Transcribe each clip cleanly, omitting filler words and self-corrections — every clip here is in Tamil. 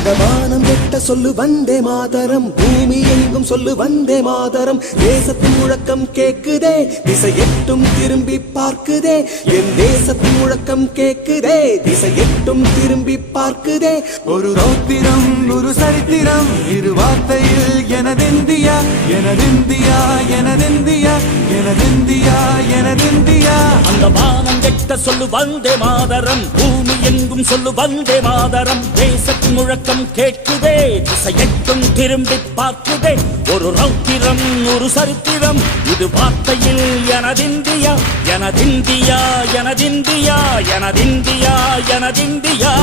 அந்த வானம் எட்ட சொல்லு வந்தே மாதரம், பூமி எங்கும் சொல்லு வந்தே மாதரம். தேசத்தின் முழக்கம் கேக்குதே, திசை எட்டும் திரும்பி பார்க்குதே. என் தேசத்தின் முழக்கம் கேக்குதே, திசை எட்டும் திரும்பி பார்க்குதே. ஒரு ரௌத்திரம் ஒரு சரித்திரம் இரு வார்த்தையில் எனதிந்தியா எனதிந்தியா எனதிந்தியா எனதிந்தியா எனதிந்தியா. அந்த வானம் எட்ட சொல்லு வந்தே மாதரம், பூமி எங்கும் சொல்லு வந்தே மாதரம். தேசத்தின் முழக்கம் கேட்குதே, திசை எட்டும் திரும்பி பார்க்குதே. ஒரு ரௌத்திரம் ஒரு சரித்திரம் இது வார்த்தையில் எனதிந்தியா எனதிந்தியா எனதிந்தியா எனதிந்தியா எனதிந்தியா.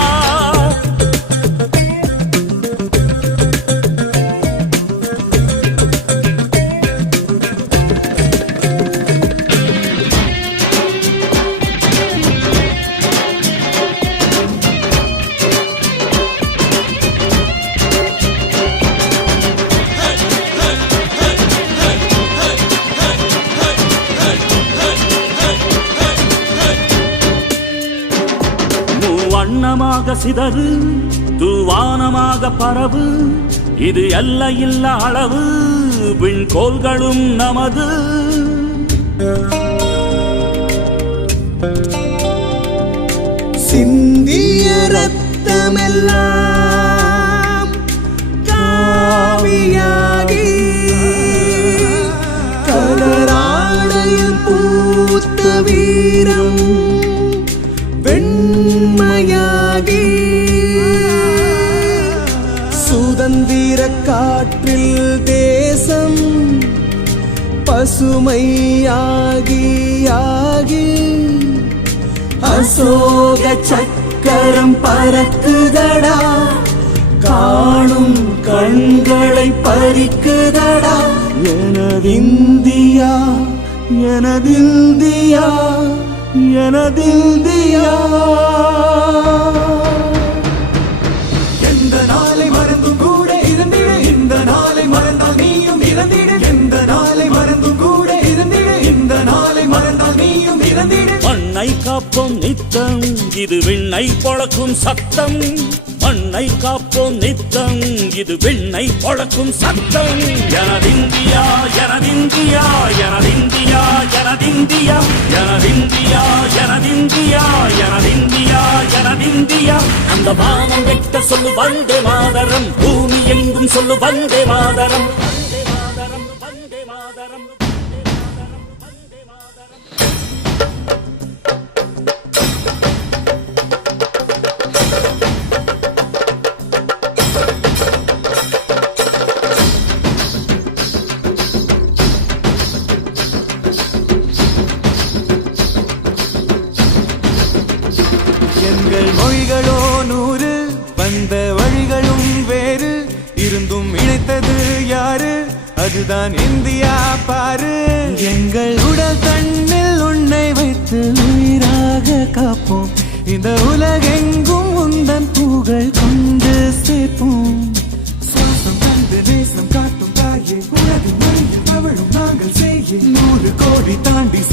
வண்ணமாக சிதறு தூவானமாக பரவு, இது எல்லையில்ல அளவு விண்கோள்களும் நமது. சிந்திய ரத்தமெல்லாம் காவியாகி கலராடையில் பூத்த வீரம் வெண்மையாகி சுதந்திர காற்றில் தேசம் பசுமையாகி ஆகி அசோக சக்கரம் பறக்குதடா, காணும் கண்களை பறிக்குதடா. எனதிந்தியா எனதிந்தியா எனதிந்தியா. எந்த நாளை மறந்தும் கூட இருந்திடு, இந்த நாளை மறந்தால் நீயும் இறந்திடு. எந்த நாளை மறந்தும் கூட இருந்திடு, இந்த நாளை மறந்தால் நீயும் இறந்திடு. மண்ணை காப்போம் நித்தம் இது விண்ணை பொழக்கும் சத்தம். மண்ணை காப்போம் நித்தம் இது விண்ணை பொழக்கும் சத்தம். எனதிந்தியா எனதிந்தியா எனதிந்தியா எனதிந்தியா எனதிந்தியா எனதிந்தியா எனதிந்தியா எனதிந்தியா. அந்த வானம் எட்ட சொல்லு வந்தே மாதரம், பூமி எங்கும் சொல்லு வந்தே மாதரம். வந்தே மாதரம் வந்தே மாதரம். எங்கள் மொழிகளோ 100, வந்த வழிகளும் வேறு, இருந்தும் இணைத்தது யாரு? அதுதான் இந்தியா பாரு. எங்கள் உடல் தன்னில் உன்னை வைத்து உயிராக காப்போம், இந்த உலகெங்கும் உந்தன் புகழ் கொண்டு சேர்ப்போம். சுவாசம் தந்து நேசம் காட்டும் தாயே, உலகின் மொழியில் தவழும் நாங்கள் செய்ய 100 கோடி தாண்டி